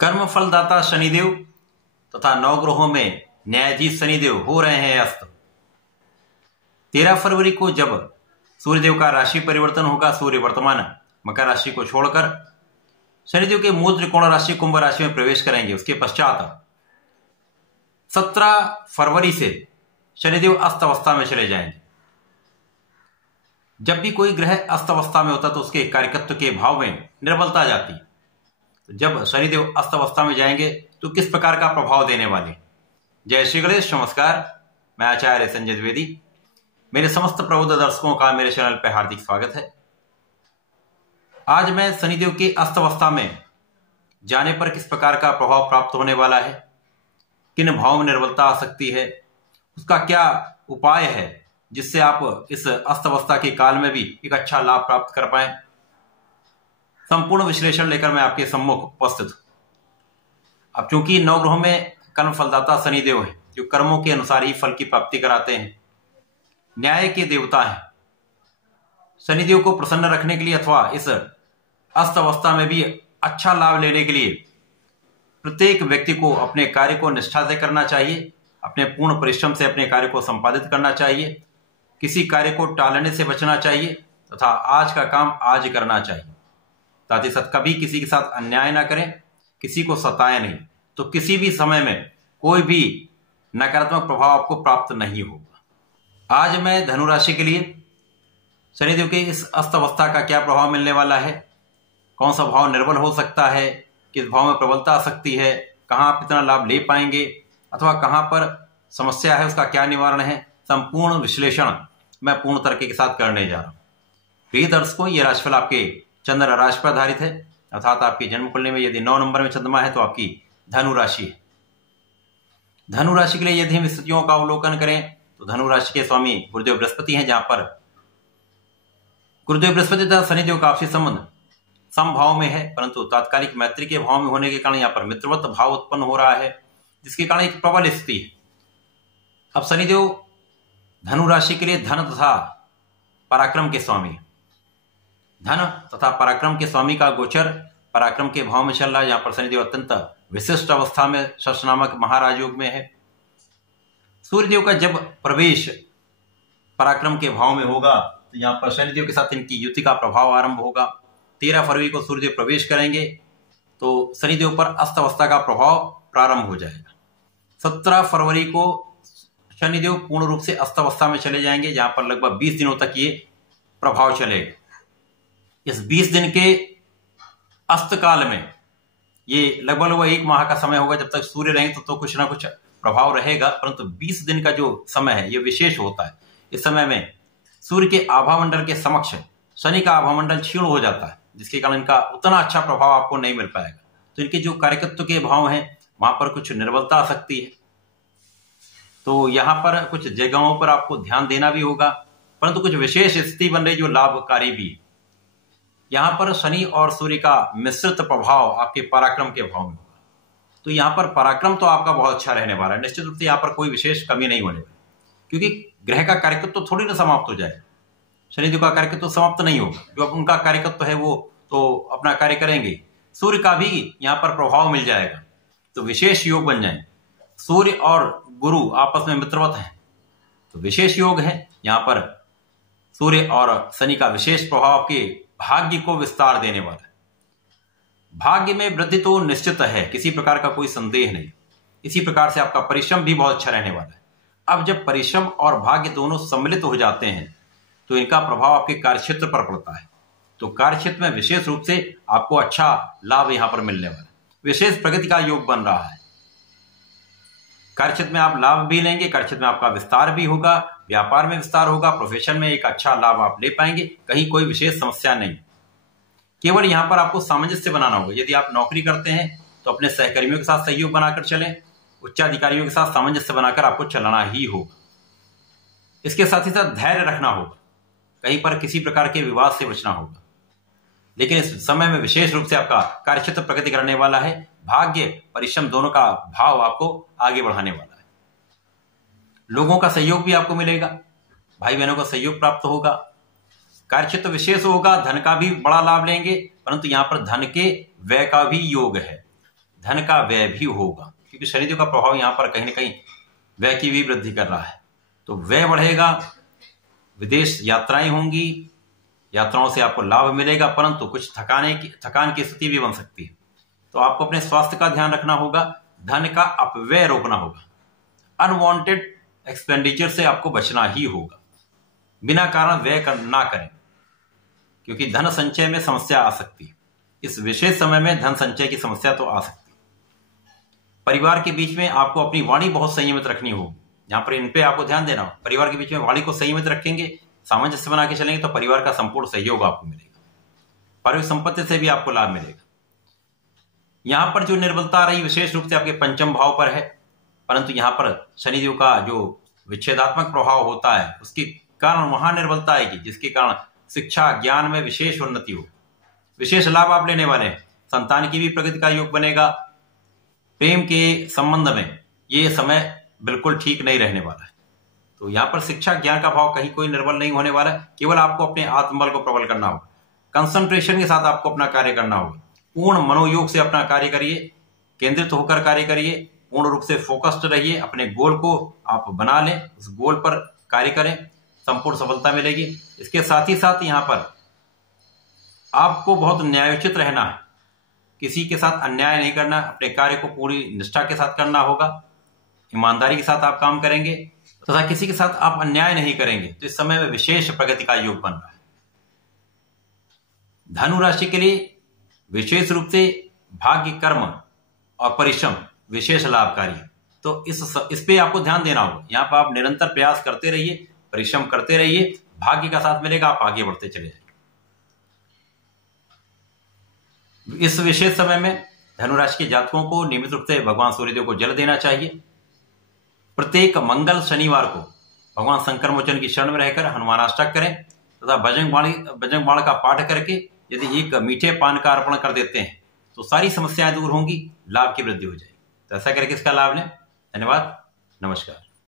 कर्म फलदाता शनिदेव तथा नवग्रहों में न्यायाधीश शनिदेव हो रहे हैं अस्त। 13 फरवरी को जब सूर्यदेव का राशि परिवर्तन होगा, सूर्य वर्तमान मकर राशि को छोड़कर शनिदेव के मूल त्रिकोण राशि कुंभ राशि में प्रवेश करेंगे। उसके पश्चात 17 फरवरी से शनिदेव अस्त अवस्था में चले जाएंगे। जब भी कोई ग्रह अस्त अवस्था में होता तो उसके कार्यकत्व के भाव में निर्बलता आ जाती। तो जब शनिदेव अस्त अवस्था में जाएंगे तो किस प्रकार का प्रभाव देने वाले। जय श्री गणेश, नमस्कार। मैं आचार्य संजय द्विवेदी। मेरे समस्त प्रबुद्ध दर्शकों का मेरे चैनल पर हार्दिक स्वागत है। आज मैं शनिदेव के अस्त अवस्था में जाने पर किस प्रकार का प्रभाव प्राप्त होने वाला है, किन भाव में निर्बलता आ सकती है, उसका क्या उपाय है जिससे आप इस अस्त अवस्था के काल में भी एक अच्छा लाभ प्राप्त कर पाए, संपूर्ण विश्लेषण लेकर मैं आपके सम्मुख उपस्थित हूं। अब चूंकि नवग्रहों में कर्म फलदाता शनिदेव है, जो कर्मों के अनुसार ही फल की प्राप्ति कराते हैं, न्याय के देवता हैं। शनिदेव को प्रसन्न रखने के लिए अथवा इस अस्त अवस्था में भी अच्छा लाभ लेने के लिए प्रत्येक व्यक्ति को अपने कार्य को निष्ठा से करना चाहिए, अपने पूर्ण परिश्रम से अपने कार्य को संपादित करना चाहिए, किसी कार्य को टालने से बचना चाहिए तथा आज का काम आज करना चाहिए। साथ ही साथ कभी किसी के साथ अन्याय ना करें, किसी को सताएं नहीं, तो किसी भी समय में कोई भी नकारात्मक प्रभाव आपको प्राप्त नहीं होगा। आज मैं धनु राशि के लिए शनिदेव के इस अस्त अवस्था का क्या प्रभाव मिलने वाला है, कौन सा भाव निर्बल हो सकता है, किस भाव में प्रबलता आ सकती है, कहां आप इतना लाभ ले पाएंगे अथवा कहां पर समस्या है, उसका क्या निवारण है, संपूर्ण विश्लेषण मैं पूर्ण तरीके के साथ करने जा रहा हूं। प्रिय दर्शकों, यह राशिफल आपके चंद्र राशि पर आधारित है, अर्थात आपकी जन्म कुंडली में यदि 9 नंबर में चंद्रमा है तो आपकी धनु राशि है। धनु राशि के लिए यदि हम स्थितियों का अवलोकन करें तो धनु राशि के स्वामी गुरुदेव बृहस्पति हैं, जहां पर गुरुदेव बृहस्पति तथा शनिदेव का आपसी संबंध समभाव में है, परंतु तात्कालिक मैत्री के भाव में होने के कारण यहाँ पर मित्रवत भाव उत्पन्न हो रहा है, जिसके कारण एक प्रबल स्थिति है। अब शनिदेव धनु राशि के लिए धन तथा पराक्रम के स्वामी है। धन तथा पराक्रम के स्वामी का गोचर पराक्रम के भाव में चल रहा है, जहां पर शनिदेव अत्यंत विशिष्ट अवस्था में शश नामक महाराज योग में है। सूर्यदेव का जब प्रवेश पराक्रम के भाव में होगा तो यहाँ पर शनिदेव के साथ इनकी युति का प्रभाव आरंभ होगा। 13 फरवरी को सूर्यदेव प्रवेश करेंगे तो शनिदेव पर अस्त अवस्था का प्रभाव प्रारंभ हो जाएगा। 17 फरवरी को शनिदेव पूर्ण रूप से अस्त अवस्था में चले जाएंगे, जहां पर लगभग 20 दिनों तक ये प्रभाव चलेगा। इस 20 दिन के अस्त काल में ये लगभग 1 माह का समय होगा। जब तक सूर्य रहेंगे तो कुछ ना कुछ प्रभाव रहेगा, परंतु 20 दिन का जो समय है ये विशेष होता है। इस समय में सूर्य के आभामंडल के समक्ष शनि का आभामंडल क्षीण हो जाता है, जिसके कारण इनका उतना अच्छा प्रभाव आपको नहीं मिल पाएगा। तो इनके जो कार्यकत्व के भाव हैं वहां पर कुछ निर्बलता आ सकती है, तो यहां पर कुछ जगहों पर आपको ध्यान देना भी होगा, परंतु कुछ विशेष स्थिति बन रही जो लाभकारी भी है। यहां पर शनि और सूर्य का मिश्रित प्रभाव आपके पराक्रम के भाव में होगा, तो यहां पर पराक्रम तो आपका बहुत अच्छा रहने वाला है। निश्चित रूप से यहां पर कोई विशेष कमी नहीं होने वाली, क्योंकि ग्रह का कार्यकत्व तो थोड़ी ना समाप्त हो जाएगा। शनिदेव का कार्यकत्व तो समाप्त नहीं होगा, जो अब उनका कार्यकत्व है वो तो अपना कार्य करेंगे। सूर्य का भी यहाँ पर प्रभाव मिल जाएगा, तो विशेष योग बन जाएंगे। सूर्य और गुरु आपस में मित्रवत हैं, तो विशेष योग है। यहाँ पर सूर्य और शनि का विशेष प्रभाव आपके भाग्य को विस्तार देने वाला है। भाग्य में वृद्धि तो निश्चित है, किसी प्रकार का कोई संदेह नहीं। इसी प्रकार से आपका परिश्रम भी बहुत अच्छा रहने वाला है। अब जब परिश्रम और भाग्य दोनों सम्मिलित हो जाते हैं तो इनका प्रभाव आपके कार्यक्षेत्र पर पड़ता है, तो कार्यक्षेत्र में विशेष रूप से आपको अच्छा लाभ यहां पर मिलने वाला है। विशेष प्रगति का योग बन रहा है। कार्यक्षेत्र में आप लाभ भी लेंगे, कार्यक्षेत्र में आपका विस्तार भी होगा, व्यापार में विस्तार होगा, प्रोफेशन में एक अच्छा लाभ आप ले पाएंगे, कहीं कोई विशेष समस्या नहीं। केवल यहां पर आपको सामंजस्य बनाना होगा। यदि आप नौकरी करते हैं तो अपने सहकर्मियों के साथ सहयोग बनाकर चलें, उच्चाधिकारियों के साथ सामंजस्य बनाकर आपको चलना ही होगा। इसके साथ ही साथ धैर्य रखना होगा, कहीं पर किसी प्रकार के विवाद से बचना होगा। लेकिन इस समय में विशेष रूप से आपका कार्यक्षेत्र प्रगति करने वाला है। भाग्य परिश्रम दोनों का भाव आपको आगे बढ़ाने वाला है। लोगों का सहयोग भी आपको मिलेगा, भाई बहनों का सहयोग प्राप्त होगा। कार्यक्षेत्र विशेष होगा, धन का भी बड़ा लाभ लेंगे, परंतु यहां पर धन के व्यय का भी योग है। धन का व्यय भी होगा, क्योंकि शनिदेव का प्रभाव यहाँ पर कहीं ना कहीं व्यय की भी वृद्धि कर रहा है। तो व्यय बढ़ेगा, विदेश यात्राएं होंगी, यात्राओं से आपको लाभ मिलेगा, परंतु कुछ थकान की स्थिति भी बन सकती है। तो आपको अपने स्वास्थ्य का ध्यान रखना होगा, धन का अपव्यय रोकना होगा, अनवांटेड एक्सपेंडिचर से आपको बचना ही होगा, बिना कारण व्यय ना करें, क्योंकि धन संचय में समस्या आ सकती है। इस विशेष समय में धन संचय की समस्या तो आ सकती है। परिवार के बीच में आपको अपनी वाणी बहुत संयमित रखनी होगी, यहाँ पर इन पे आपको ध्यान देना हो। परिवार के बीच में वाणी को संयमित रखेंगे, सामंजस्य बना के चलेंगे तो परिवार का संपूर्ण सहयोग आपको मिलेगा, पारिवारिक संपत्ति से भी आपको लाभ मिलेगा। यहां पर जो निर्बलता आ रही विशेष रूप से आपके पंचम भाव पर है, परंतु यहां पर शनिदेव का जो विच्छेदात्मक प्रभाव होता है उसके कारण वहां निर्बलता आएगी, जिसके कारण शिक्षा ज्ञान में विशेष उन्नति हो, विशेष लाभ आप लेने वाले हैं। संतान की भी प्रगति का योग बनेगा। प्रेम के संबंध में ये समय बिल्कुल ठीक नहीं रहने वाला है। तो यहाँ पर शिक्षा ज्ञान का भाव कहीं कोई निर्बल नहीं होने वाला है, केवल आपको अपने आत्मबल को प्रबल करना होगा, कंसंट्रेशन के साथ आपको अपना कार्य करना होगा। पूर्ण मनोयोग से अपना कार्य करिए, केंद्रित होकर कार्य करिए, पूर्ण रूप से फोकस्ड रहिए, अपने गोल को आप बना लें, उस गोल पर कार्य करें, संपूर्ण सफलता मिलेगी। इसके साथ ही साथ यहाँ पर आपको बहुत न्यायोचित रहना है, किसी के साथ अन्याय नहीं करना, अपने कार्य को पूरी निष्ठा के साथ करना होगा, ईमानदारी के साथ आप काम करेंगे तथा किसी के साथ आप अन्याय नहीं करेंगे, तो इस समय में विशेष प्रगति का योग बन रहा है। धनु राशि के लिए विशेष रूप से भाग्य, कर्म और परिश्रम विशेष लाभकारी है। तो इस पे आपको ध्यान देना होगा। यहाँ पर आप निरंतर प्रयास करते रहिए, परिश्रम करते रहिए, भाग्य का साथ मिलेगा, आप आगे बढ़ते चले जाएंगे। इस विशेष समय में धनुराशि के जातकों को नियमित रूप से भगवान सूर्यदेव को जल देना चाहिए। प्रत्येक मंगल शनिवार को भगवान शंकर मोचन की शरण में रहकर हनुमानाष्टक करें तथा बजरंग बाण का पाठ करके यदि एक मीठे पान का अर्पण कर देते हैं तो सारी समस्याएं दूर होंगी, लाभ की वृद्धि हो जाएगी। तो ऐसा करके इसका लाभ लें। धन्यवाद, नमस्कार।